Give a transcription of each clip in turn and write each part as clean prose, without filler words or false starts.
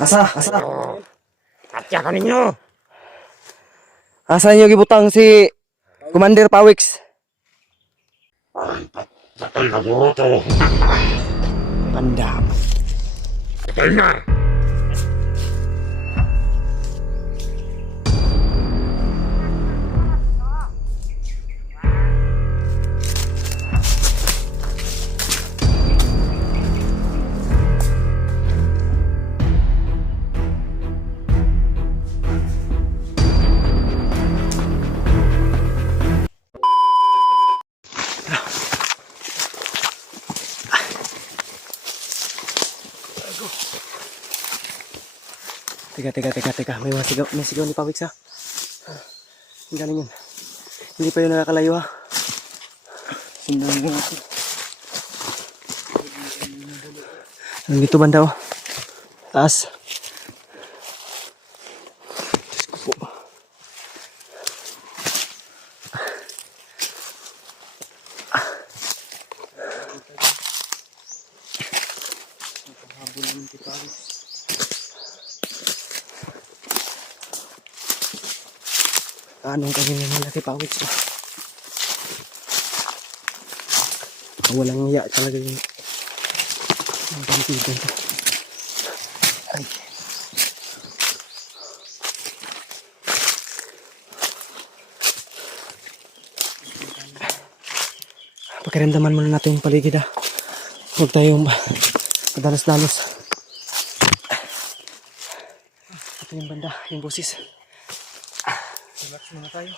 Asa? Tatyakan ninyo! Asa niyo gibutang si Commander Pawix? Patay na buto! Banda. Patay na! Teka. May sigaw ni Pawix ha. Ang galing yun. Hindi pa yun nakakalayo ha. Sundan mo natin. Nandito banda oh. Taas. Diyos ko po. Habol naman si Pawix. Anong kagawin nila kay Pawix ba? Walang hiya talaga yung bantigan to. Ay. Pakiramdaman muna natin yung paligid ha. Huwag tayong padalos-dalos. Ito yung banda, yung boses. Relax muna tayo.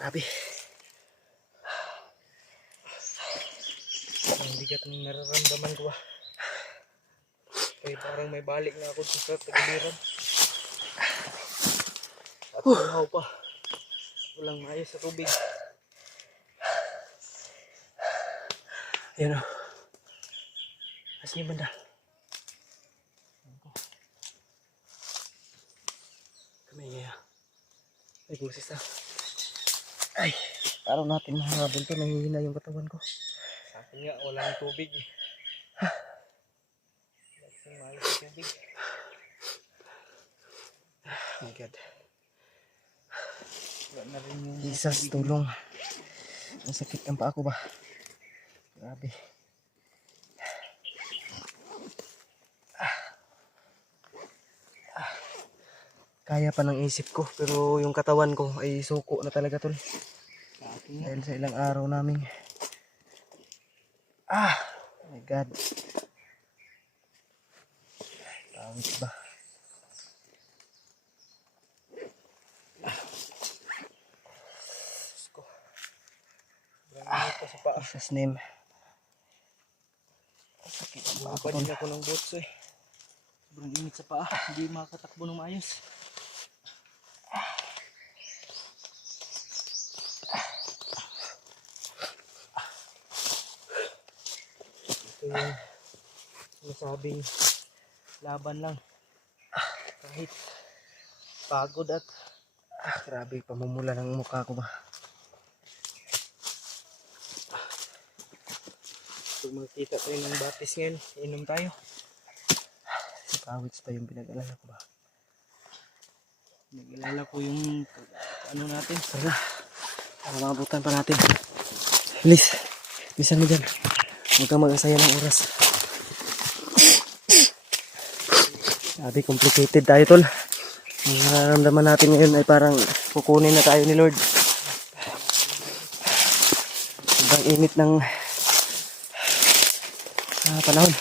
Grabe. Ang bigat ng nararamdaman ko ba? Kaya parang may balik na ako sa tagiliran. At uhaw pa. Walang maayos sa tubig. Ayan o. Asan yung banda? Kamay nga. May busis na. Ay, parang natin mahabol to. Nangihina yung katawan ko. Sa akin nga, walang tubig eh. Walang maayos sa tubig. Oh my God. Wala na rin yung Jesus, tulong. Ang sakit ng paa ko ba? Grabe. Kaya pa ng isip ko, pero yung katawan ko ay suko na talaga tol. sa akin nga. Dahil sa ilang araw naming oh my God. Tawid ba? Sobrang init pa sa paa. Jesus name. Sakit ang paa ko tol. Bumabalik ako ng botso eh. Sobrang init sa paa. Hindi makakatakbo ng maayos. Ito yung sinasabing laban lang. Kahit pagod at Grabe, pamumula ng mukha ko ba? pag makikita tayo ng batis ngayon, inom tayo. Si Pawix pa yung pinag-alala ko ba? Nag-alala ko yung ano natin. Tara, para makabutan pa natin. Please, bisan mo dyan. Huwag kang mag-asaya ng oras. Sabi, complicated tayo tol. Ang nararamdaman natin ngayon ay parang kukunin na tayo ni Lord. Sobrang init ng panahon.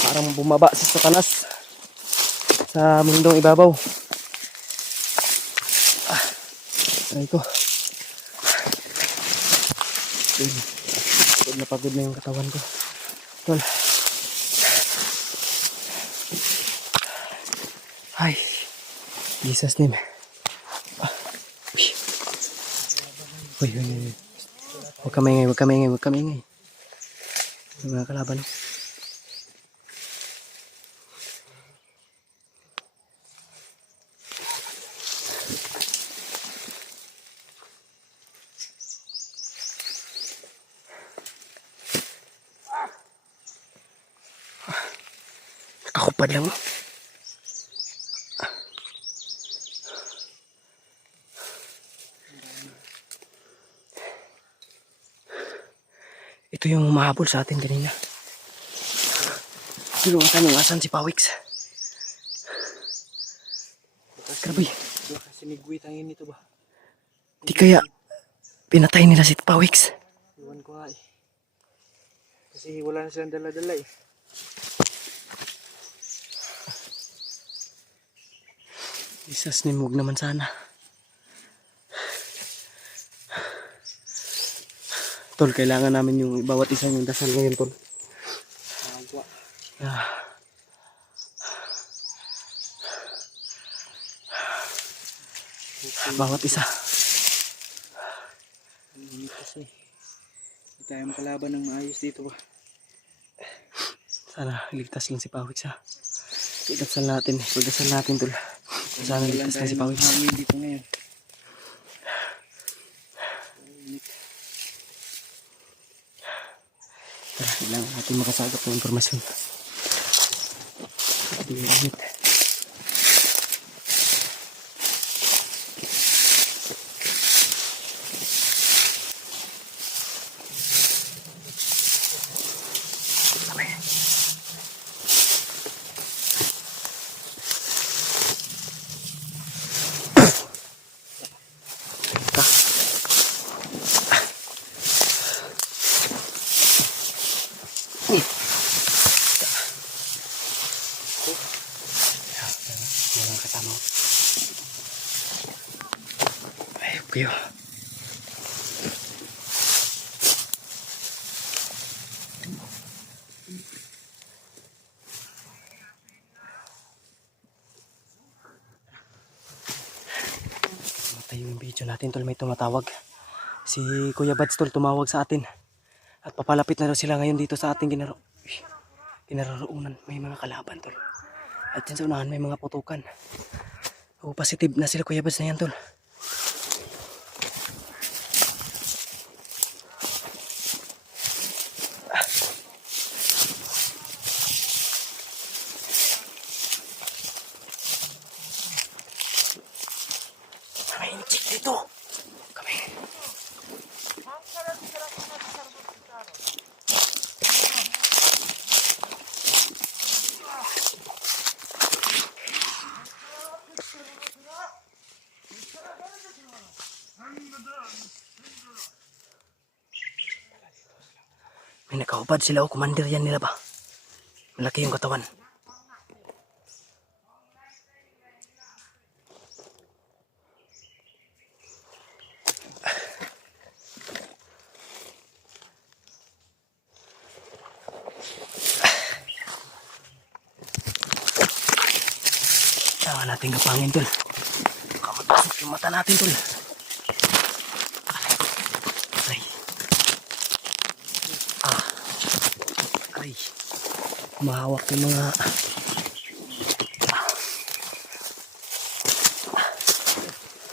Parang bumaba si Satanas sa mundong ibabaw. Try ko. Pagod na yung katawan ko. Tol. Ay. Jesus name. Uy. Huwag ka maingay. Yung mga kalaban. Kakupad lang. Ito yung mahabol sa atin kanina. Pero ang tanong, asan si Pawix? Grabe. Baka sinigwit ang inito ba? Di kaya pinatay nila si Pawix. Iwan ko nga eh. Kasi wala na silang dala-dala eh. Jesus, nimog naman sana. Tol, kailangan namin yung bawat isa yung dasal ngayon, Tol. Nagwa. Ah. Bawat isa. Ang init kasi. Hindi tayo makalaban ng maayos dito ba? Sana iligtas lang si Pawix, ha. Pagdasal natin, Tol. Sana iligtas lang si Pawix. Hangin dito ngayon. Tara, kailangan natin makasagap ng informasyon. Hindi yung init. Walang kasama. Ayop kayo. Matay yung video natin, Tol. May tumatawag. Si Kuya Bads, Tol, tumawag sa atin. At papalapit na daw sila ngayon dito sa ating kinaroroonan. May mga kalaban, Tol. At dyan sa unahan may mga putukan. O, positive na sila, Kuya Bads, na yan, Tol. May inchik dito. Kami. May nakahubad sila, o commander yan nila ba? Malaki yung katawan. Kailangan natin kapangin, Tol. Baka matasok yung mata natin, Tol. Ay. Ay. Mahawak yung mga...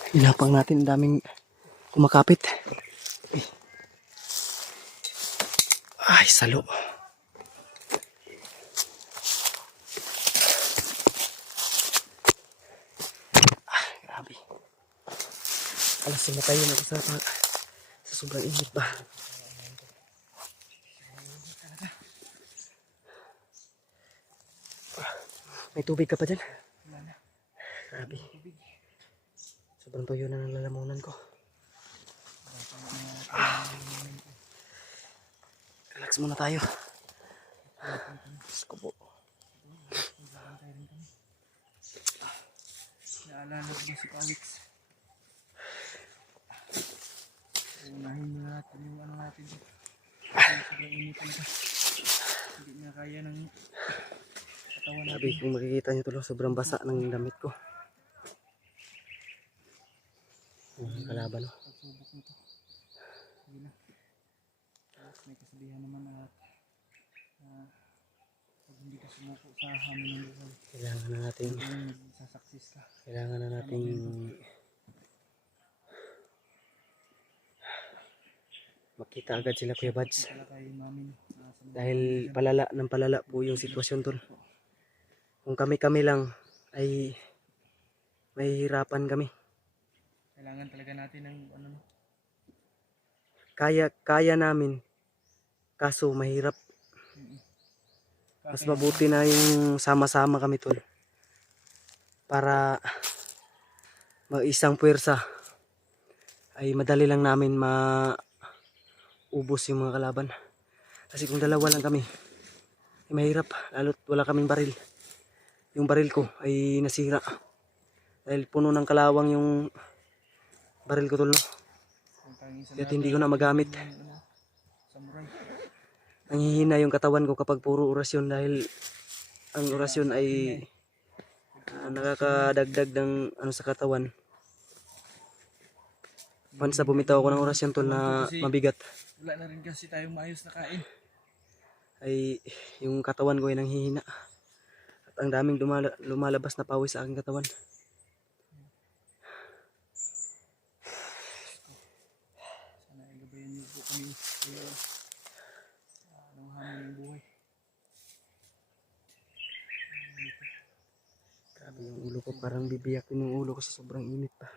Inapang natin, ang daming kumakapit. Ay, salo. Grabe. Alas sila tayo na isa pa sa sobrang init ba. May tubig ka pa dyan? Grabe. Sobrang tuyo na ng lalamunan ko. Relax muna tayo. Sko po. Naalala ko ba si Pawix? Unahin muna natin yung ano natin. Sobrang init nito. Hindi na kaya ng katawan Grabe, natin. kung makikita nyo tulo, sobrang basa ng damit ko. Ang kalaban, no? Pagsubok nito. Sige na. Tapos may kasabihan naman at pag hindi ka sumuko sa hamon ng buhay, Kailangan na natin, magsasaksis ka. kailangan na natin makita agad sila, Kuya Bads. Sila kay Mami. Dahil palala ng palala po yung sitwasyon, Tol. Kung kami-kami lang ay mahihirapan kami. Kailangan talaga natin ng ano, Kaya namin, kaso mahirap. Mas kakayanin. mabuti na yung sama-sama kami tol. Para mag-isang puwersa ay madali lang namin maubos yung mga kalaban. Kasi kung dalawa lang kami, ay mahirap. Lalo't wala kaming baril. Yung baril ko ay nasira. Dahil puno ng kalawang yung baril ko tol. No? Ang tanging sa Kaya lahat hindi ko ay na magamit. yung, ano, samurai. Nanghihina yung katawan ko kapag puro orasyon dahil ang orasyon ay nakakadagdag ng ano sa katawan. Once na bumitaw ako ng orasyon tol na mabigat, Wala na rin kasi tayong maayos na kain. ay yung katawan ko ay nanghihina. At ang daming lumalabas na pawis sa aking katawan. Sana ay gabayan niyo po kami ng hamon ng buhay. Grabe yung ulo ko, parang bibiyak din yung ulo ko sa sobrang init pa.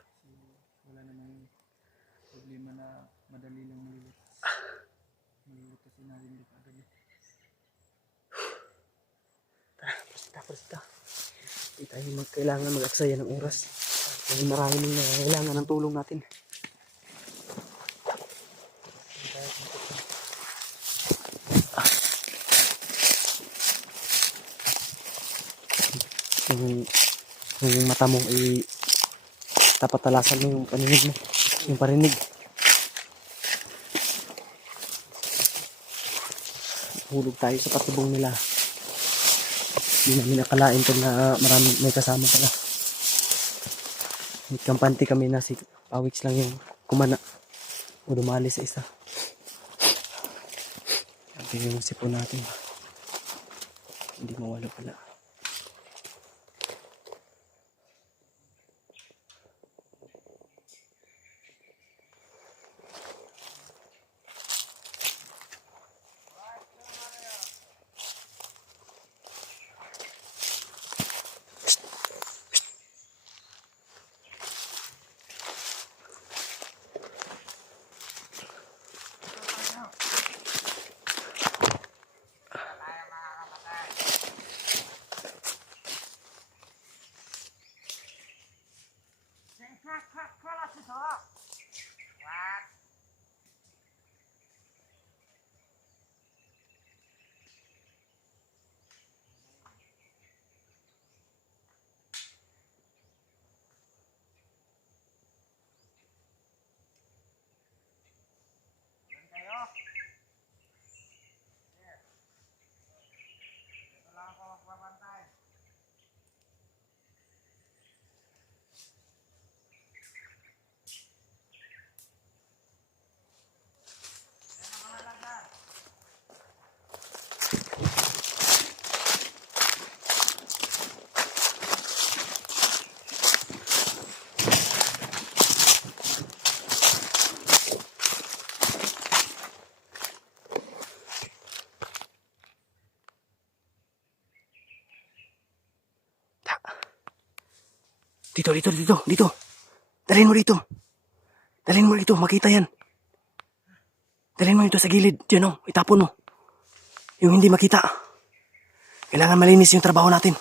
Wala namang problema na madali lang malulot. Malulot kasi natin dito agad. Presita. Hindi tayo kailangan mag-aksaya ng oras. Dahil marami nang kailangan ng tulong natin. Yung mata mo ay tapatalasan mo yung paninig mo. Yung parinig. Hulog tayo sa patubong nila. Hindi namin nakalain ko na marami may kasama pala. May kampante kami na si Pawiks lang yung kumana o dumali sa isa. Ito yung sipon natin. Hindi mawala pala. Dito. Dalhin mo dito. Dalhin mo dito, makita yan. Dalhin mo dito sa gilid. Diyan o, itapon mo. Yung hindi makita. Kailangan malinis yung trabaho natin.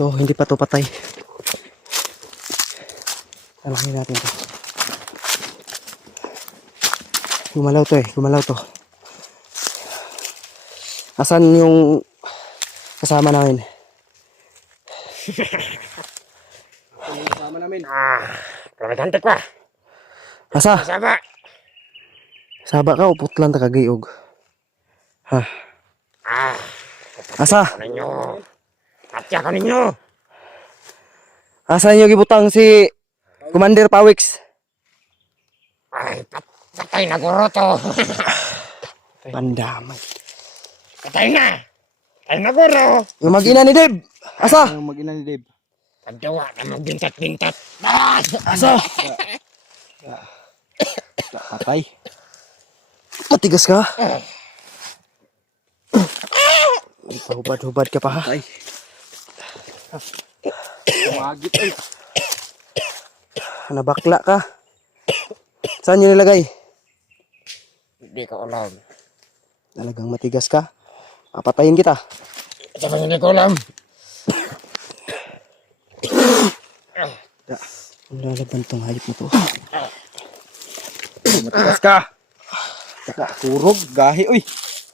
Ito, hindi pa to patay. Alamin natin to. Gumalaw to eh, gumalaw to. Asan yung kasama namin? Yung kasama namin. Kamagantik pa. Asa? Sama. Saba ka o putlan ta kagayog? Ha? Ah, Asa? ano ninyo? Atya ka ninyo. Asa niyo gibutang si Commander Pawix? Ay, patay na guro to. Pandamay. Patay na. Patay na guro. Yung mag-ina ni Dave! Asa? Ang mag-ina ni Dave. Pagdawa na magbintat-bintat. Ah! Asa? Patay. Matigas ka? Pahubad-hubad ka pa ha? Patay. Tumagit ay. Nabakla ka? Saan nyo nilagay? Hindi ko alam. Talagang matigas ka? Papatayin kita. Sa mga hindi ko alam. Ang lalaban tong hayop na to. Matigas ka. Kurog, gahi, uy.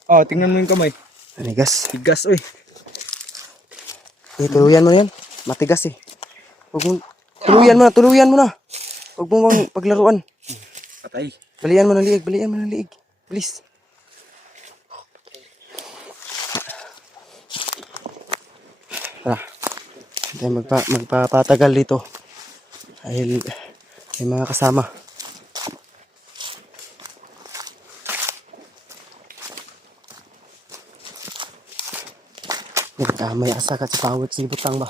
Oh, tingnan mo yung kamay. Matigas. Tigas, uy. Tuluyan mo na yan. Matigas eh. Huwag mo, tuluyan mo na. Huwag mo bang paglaruan. Patay. Balian mo ng liig. Please. Tara. Tayo magpapatagal dito. Dahil may mga kasama. May asa ka sa pawit sa butang ba?